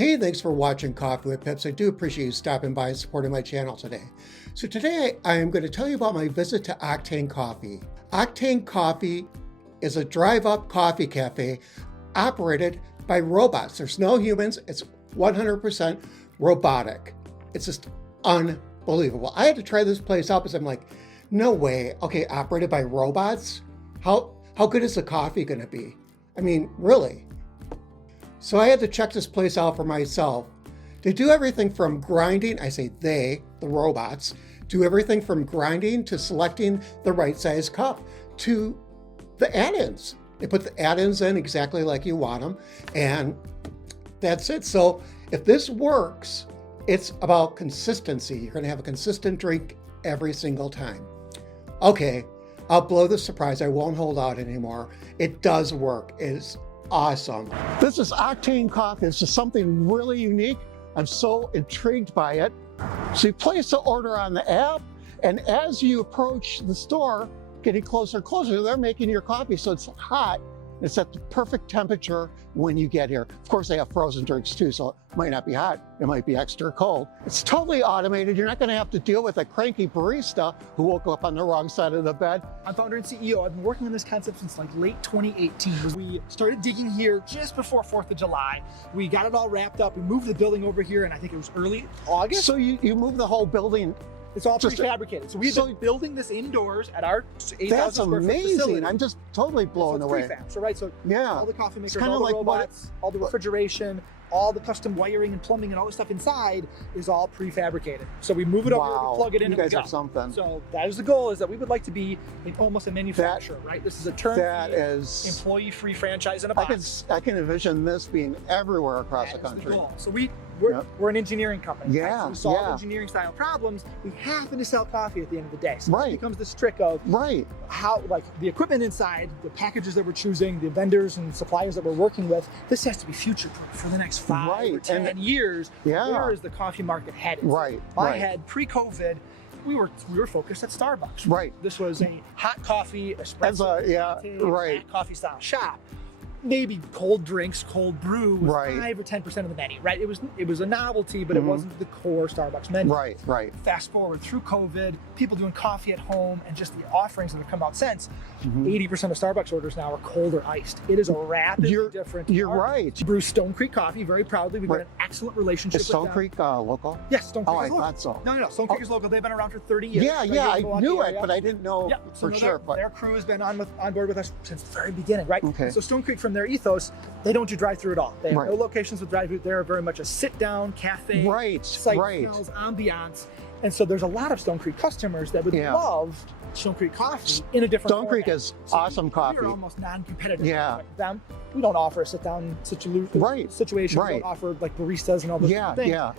Hey, thanks for watching Coffee with Pips. I do appreciate you stopping by and supporting my channel today. So today I am going to tell you about my visit to Octane Coffee. Octane Coffee is a drive-up coffee cafe operated by robots. There's no humans. It's 100% robotic. It's just unbelievable. I had to try this place out because I'm like, no way. Okay, operated by robots? How good is the coffee going to be? I mean, really? So I had to check this place out for myself. They do everything from grinding, I say they, the robots, do everything from grinding to selecting the right size cup to the add-ins. They put the add-ins in exactly like you want them, and that's it. So if this works, it's about consistency. You're gonna have a consistent drink every single time. Okay, I'll blow the surprise. I won't hold out anymore. It does work. It is awesome. This is Octane Coffee. It's just something really unique. I'm so intrigued by it. So you place the order on the app, and as you approach the store, getting closer and closer, they're making your coffee so it's hot. It's at the perfect temperature when you get here. Of course, they have frozen drinks too, so it might not be hot. It might be extra cold. It's totally automated. You're not gonna have to deal with a cranky barista who woke up on the wrong side of the bed. I'm founder and CEO. I've been working on this concept since like late 2018. We started digging here just before 4th of July. We got it all wrapped up. We moved the building over here, and I think it was early August. So you moved the whole building. It's all prefabricated. So we've been building this indoors at our 8,000 That's square foot amazing. facility. I'm just totally blown away. Prefab. So right, so yeah, all the coffee makers, it's all the like robots, all the refrigeration, all the custom wiring and plumbing and all the stuff inside is all prefabricated. So we move it over, we plug it in, you guys are something. So that is the goal, is that we would like to be like almost a manufacturer, right? This is a turnkey, employee-free franchise in a box. I can envision this being everywhere across the country. The goal. So we're an engineering company. Yeah, right? So we solve engineering style problems. We happen to sell coffee at the end of the day. So right. it becomes this trick of how, like, the equipment inside, the packages that we're choosing, the vendors and suppliers that we're working with, this has to be future-proof for the next 5 or 10 years. Where is the coffee market headed? My head, pre-COVID, we were focused at Starbucks. Right. This was a hot coffee, espresso, latte, coffee style shop. Maybe cold drinks, cold brew was 5 or 10% of the menu, right? It was a novelty, but it wasn't the core Starbucks menu. Right. Fast forward through COVID, people doing coffee at home, and just the offerings that have come out since. 80% of Starbucks orders now are cold or iced. It is a rapidly different. You're right. Brew Stone Creek Coffee very proudly. We've got an excellent relationship with them. Is Stone Creek local? Yes, Stone Creek is local. I thought so. No. Stone Creek is local. They've been around for 30 years. Yeah, I knew it, but I didn't know for sure. Their crew has been on board with us since the very beginning, right? Okay. So Stone Creek, from their ethos, they don't do drive-through at all. They have no locations with drive-through. They're very much a sit-down cafe, sight smells, ambiance. And so there's a lot of Stone Creek customers that would love Stone Creek coffee in a different Stone Creek is awesome coffee. We're almost non-competitive with them. We don't offer a sit-down situation. We don't offer like baristas and all those things.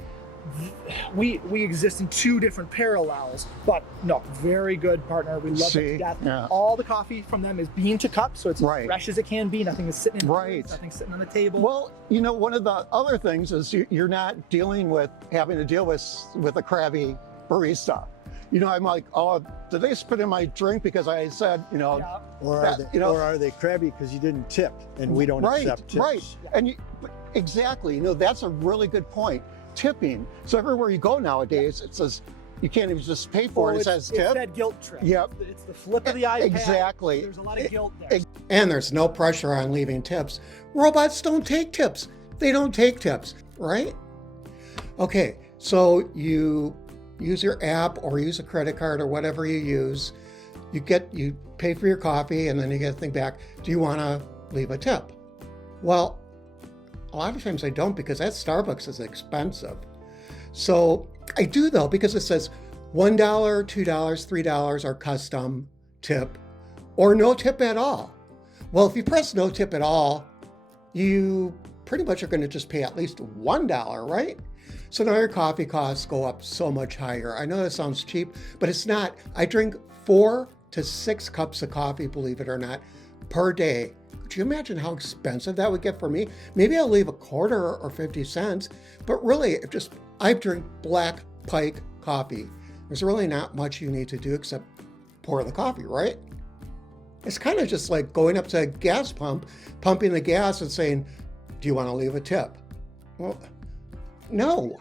We exist in 2 different parallels, but no, very good partner. We love it to death. All the coffee from them is bean to cup, so it's as fresh as it can be. Nothing is sitting in nothing's sitting on the table. Well, you know, one of the other things is you're not having to deal with a crabby barista. You know, I'm like, oh, did they spit in my drink because I said, you know, or are they crabby because you didn't tip, and we don't accept tips? And exactly, you know, that's a really good point. Tipping. So everywhere you go nowadays, it says you can't even just pay for it. It says tip. It's that guilt trip. Yep. It's the flip of the iPad. Exactly. There's a lot of guilt there. And there's no pressure on leaving tips. Robots don't take tips. They don't take tips, right? Okay, so you use your app or use a credit card or whatever you use. You pay for your coffee, and then you get a thing back. Do you want to leave a tip? Well, a lot of times I don't, because that Starbucks is expensive. So I do, though, because it says $1, $2, $3 are custom tip, or no tip at all. Well, if you press no tip at all, you pretty much are going to just pay at least $1, right? So now your coffee costs go up so much higher. I know that sounds cheap, but it's not. I drink 4 to 6 cups of coffee, believe it or not, per day. Could you imagine how expensive that would get for me? Maybe I'll leave a quarter or 50 cents, but really, I drink black Pike coffee. There's really not much you need to do except pour the coffee, right? It's kind of just like going up to a gas pump, pumping the gas and saying, do you want to leave a tip? Well, No.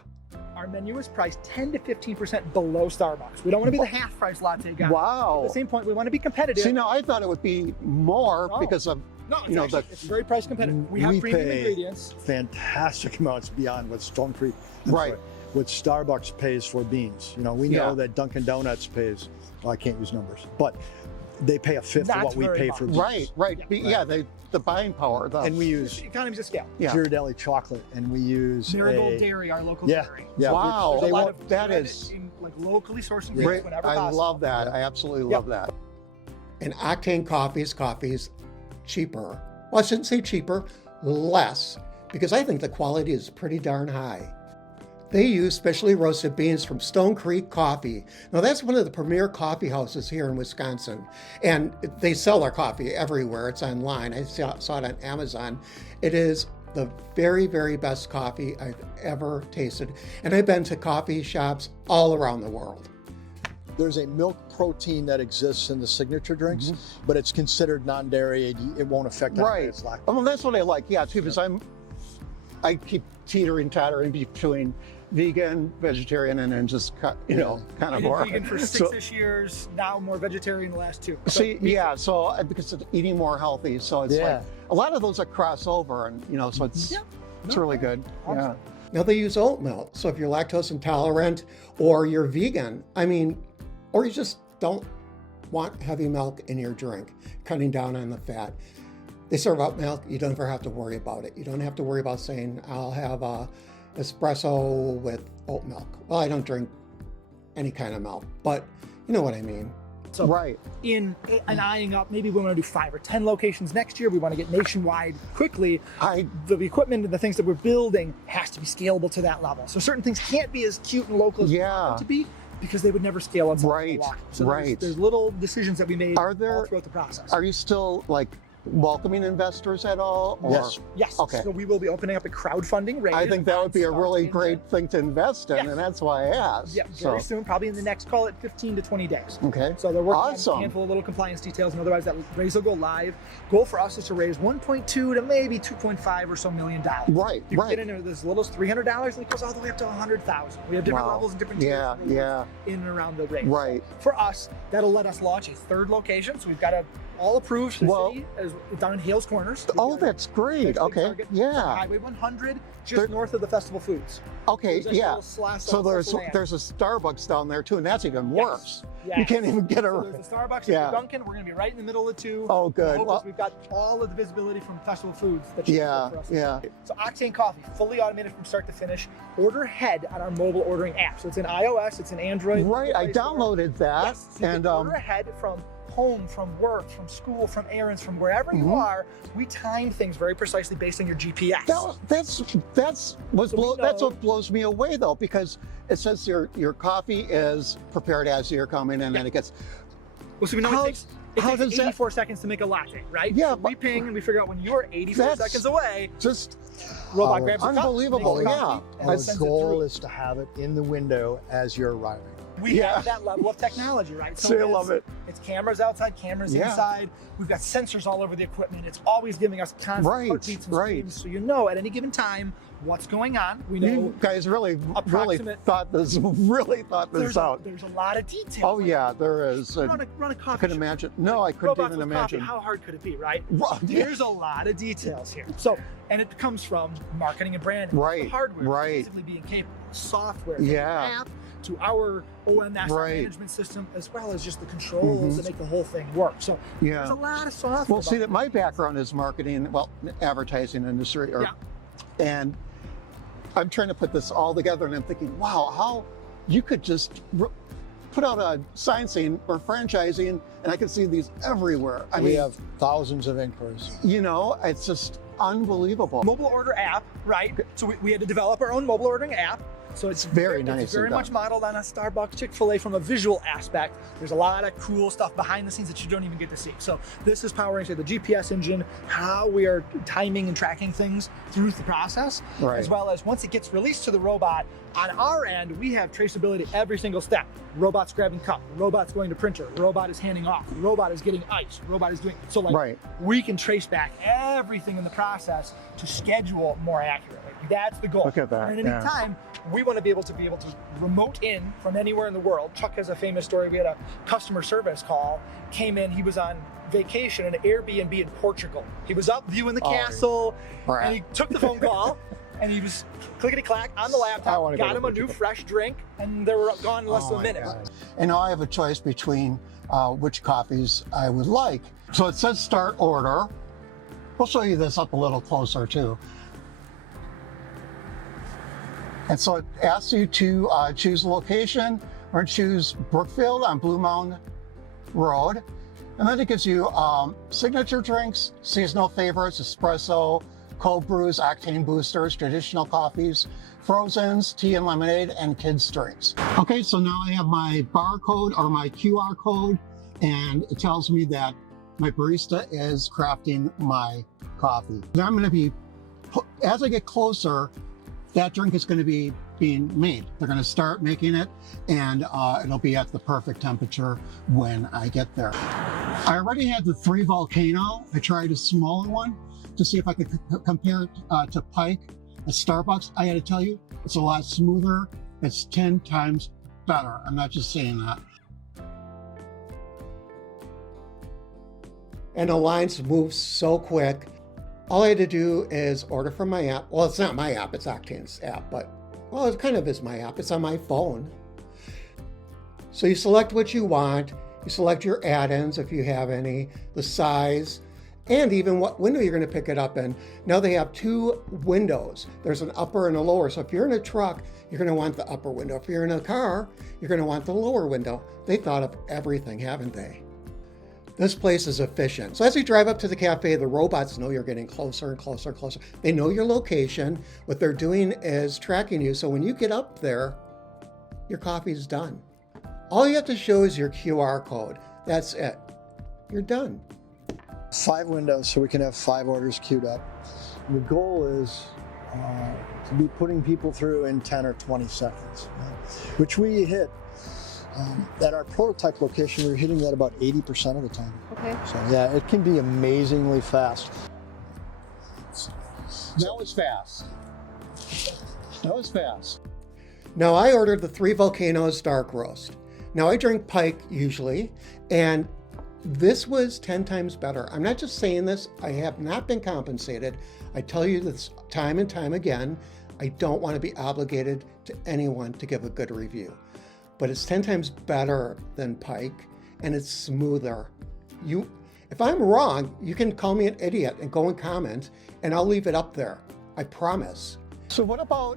Our menu is priced 10 to 15% below Starbucks. We don't want to be the half price latte guy. Wow. At the same point, we want to be competitive. See, now I thought it would be more because of, no, it's very price competitive. We have premium ingredients. Fantastic amounts beyond what Stone Creek, right, what Starbucks pays for beans. You know, we know that Dunkin' Donuts pays, well, I can't use numbers, but they pay a fifth of what we pay for beans. Right. Yeah, the buying power. And we use economies of scale. Ghirardelli chocolate, and we use Marigold Dairy, our local dairy. Yeah. Wow, that is like locally sourced ingredients whenever possible. I love that. I absolutely love that. And Octane Coffee's cheaper. Well, I shouldn't say cheaper, less, because I think the quality is pretty darn high. They use specially roasted beans from Stone Creek Coffee. Now, that's one of the premier coffee houses here in Wisconsin, and they sell their coffee everywhere. It's online. I saw it on Amazon. It is the very, very best coffee I've ever tasted, and I've been to coffee shops all around the world. There's a milk protein that exists in the signature drinks, but it's considered non-dairy. It won't affect its lactose. Well, that's what I like, too, because I keep teetering between vegan, vegetarian, and then just kind of more. Vegan for 6-ish years, now more vegetarian the last 2. So because of eating more healthy, so it's like a lot of those are crossover, and so it's really good. Awesome. Yeah. Now they use oat milk, so if you're lactose intolerant or you're vegan, or you just don't want heavy milk in your drink, cutting down on the fat. They serve oat milk. You don't ever have to worry about it. You don't have to worry about saying, I'll have a espresso with oat milk. Well, I don't drink any kind of milk, but you know what I mean. So in eyeing up, maybe we want to do 5 or 10 locations next year. We want to get nationwide quickly. The equipment and the things that we're building has to be scalable to that level. So certain things can't be as cute and local as we want them to be, because they would never scale on something like that. So there's little decisions that we made all throughout the process. Are you still welcoming investors at all? Yes. Okay. So we will be opening up a crowdfunding raise. I think that would be a really great thing to invest in, and that's why I asked. Yeah, very soon, probably in the next, call it 15 to 20 days. Okay. So they're working on a handful of little compliance details, and otherwise that raise will go live. Goal for us is to raise 1.2 to maybe 2.5 or so million dollars. Right. You can get into as little as $300, and it goes all the way up to 100,000. We have different levels and different tiers in and around the raise. Right. So for us, that'll let us launch a 3rd location. So we've got all approved for the city, down in Hales Corners. That's great. Okay. Highway 100, just north of the Festival Foods. Okay. So there's a Starbucks down there too, and that's even worse. You can't even get a. So there's a Starbucks and a Dunkin'. We're going to be right in the middle of the two. Oh, good. We've got all of the visibility from Festival Foods that you can for us. So Octane Coffee, fully automated from start to finish. Order ahead on our mobile ordering app. So it's in iOS, it's in Android. Right. I downloaded that. Yes. So you can order ahead from home, from work, from school, from errands, from wherever you are. We time things very precisely based on your GPS. That's what blows me away, though, because it says your coffee is prepared as you're coming in, and it gets. Well, so we know it takes 84 seconds to make a latte, right? Yeah. So we ping and we figure out when you're 84 seconds away. Just robot grabs unbelievable. A cup, Our goal is to have it in the window as you're arriving. We have that level of technology, right? So I love it. It's cameras outside, cameras inside. We've got sensors all over the equipment. It's always giving us constant heartbeats and screams, so you know at any given time what's going on. We know you guys really thought this out. There's a lot of details. Oh yeah, there is. Run a coffee. I couldn't imagine. No, I couldn't even imagine. Coffee, how hard could it be, right? There's a lot of details here. So, and it comes from marketing and branding. Right. The hardware, physically being capable, software, from the app to our OMS management system, as well as just the controls that make the whole thing work. So there's a lot of software. Well, see, that my background is marketing, advertising industry, and I'm trying to put this all together, and I'm thinking, wow, how you could just put out a sign saying we're franchising, and I can see these everywhere. We have thousands of inquiries. It's just unbelievable. Mobile order app, right? So we had to develop our own mobile ordering app. So it's very nice. It's very much modeled on a Starbucks, Chick-fil-A from a visual aspect. There's a lot of cool stuff behind the scenes that you don't even get to see. So this is powering, say, the GPS engine, how we are timing and tracking things through the process, as well as once it gets released to the robot, on our end, we have traceability every single step. Robot's grabbing cup, robot's going to printer, robot is handing off, robot is getting ice, robot is doing, so like we can trace back everything in the process to schedule more accurately. That's the goal. Look at that. And at any time, we want to be able to remote in from anywhere in the world. Chuck has a famous story. We had a customer service call, came in, he was on vacation in an Airbnb in Portugal. He was up viewing the castle, and he took the phone call, and he was clickety-clack on the laptop, got him a new fresh drink, and they were gone in less than a minute. And now I have a choice between which coffees I would like. So it says start order. We'll show you this up a little closer too. And so it asks you to choose a location. We're gonna choose Brookfield on Bluemound Road. And then it gives you signature drinks, seasonal favorites, espresso, cold brews, octane boosters, traditional coffees, frozens, tea and lemonade, and kids drinks. Okay, so now I have my barcode or my QR code, and it tells me that my barista is crafting my coffee. Then I'm gonna be, as I get closer, that drink is gonna be being made. They're gonna start making it, and it'll be at the perfect temperature when I get there. I already had the 3 Volcano. I tried a smaller one to see if I could compare it to Pike at Starbucks. I gotta tell you, it's a lot smoother. It's 10 times better. I'm not just saying that. And the lines move so quick. All I had to do is order from my app. Well, it's not my app, it's Octane's app, but well, it kind of is my app. It's on my phone. So you select what you want. You select your add-ins if you have any, the size, and even what window you're going to pick it up in. Now they have 2 windows. There's an upper and a lower. So if you're in a truck, you're going to want the upper window. If you're in a car, you're going to want the lower window. They thought of everything, haven't they? This place is efficient. So as you drive up to the cafe, the robots know you're getting closer and closer and closer. They know your location. What they're doing is tracking you. So when you get up there, your coffee's done. All you have to show is your QR code. That's it. You're done. 5 windows, so we can have 5 orders queued up. And the goal is to be putting people through in 10 or 20 seconds, which we hit. At our prototype location, we're hitting that about 80% of the time. Okay. So yeah, it can be amazingly fast. That was fast. That was fast. Now I ordered the 3 Volcanoes dark roast. Now I drink Pike usually, and this was 10 times better. I'm not just saying this, I have not been compensated. I tell you this time and time again. I don't want to be obligated to anyone to give a good review. But it's 10 times better than Pike, and it's smoother. If I'm wrong, you can call me an idiot and go and comment, and I'll leave it up there. I promise. So what about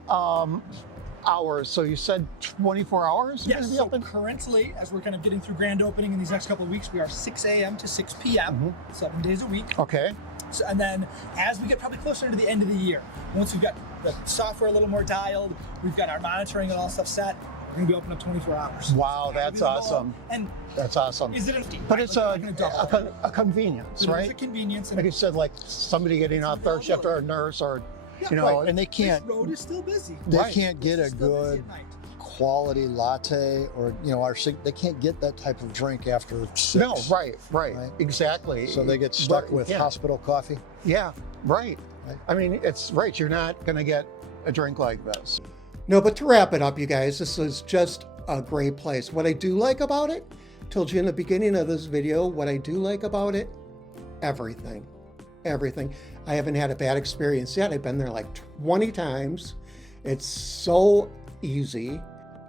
hours? So you said 24 hours? Yes, so currently, as we're kind of getting through grand opening in these next couple of weeks, we are 6 a.m. to 6 p.m., 7 days a week. Okay. So, and then as we get probably closer to the end of the year, once we've got the software a little more dialed, we've got our monitoring and all stuff set, we're going to be open up 24 hours. Wow, that's awesome. And that's awesome. Is it empty? But it's a convenience, right? It's a convenience. Like you said, like somebody getting off third shift or a nurse or, you know. And they can't. This road is still busy. They can't get a good quality latte or, you know, they can't get that type of drink after 6. No, right, exactly. So they get stuck with hospital coffee. Yeah, right. I mean, it's right. You're not going to get a drink like this. No, but to wrap it up, you guys, this is just a great place. What I do like about it, told you in the beginning of this video, what I do like about it, everything. Everything. I haven't had a bad experience yet. I've been there like 20 times. It's so easy.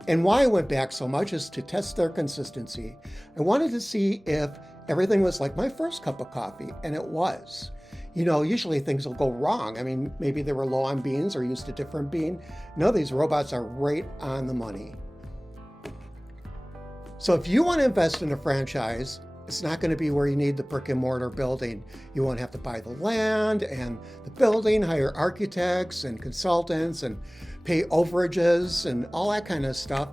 And why I went back so much is to test their consistency. I wanted to see if everything was like my first cup of coffee, and it was. You know, usually things will go wrong. I mean, maybe they were low on beans or used a different bean. No, these robots are right on the money. So if you want to invest in a franchise, it's not going to be where you need the brick and mortar building. You won't have to buy the land and the building, hire architects and consultants and pay overages and all that kind of stuff.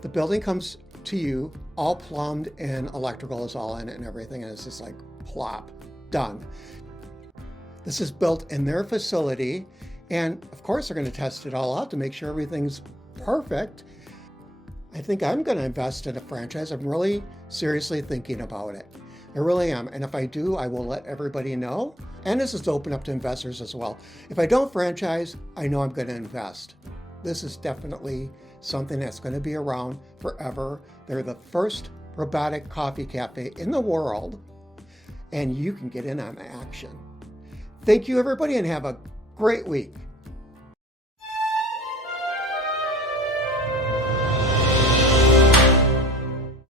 The building comes to you all plumbed and electrical is all in it and everything, and it's just like plop, done. This is built in their facility, and of course they're going to test it all out to make sure everything's perfect. I think I'm going to invest in a franchise. I'm really seriously thinking about it. I really am. And if I do, I will let everybody know. And this is open up to investors as well. If I don't franchise, I know I'm going to invest. This is definitely something that's going to be around forever. They're the first robotic coffee cafe in the world, and you can get in on the action. Thank you, everybody, and have a great week.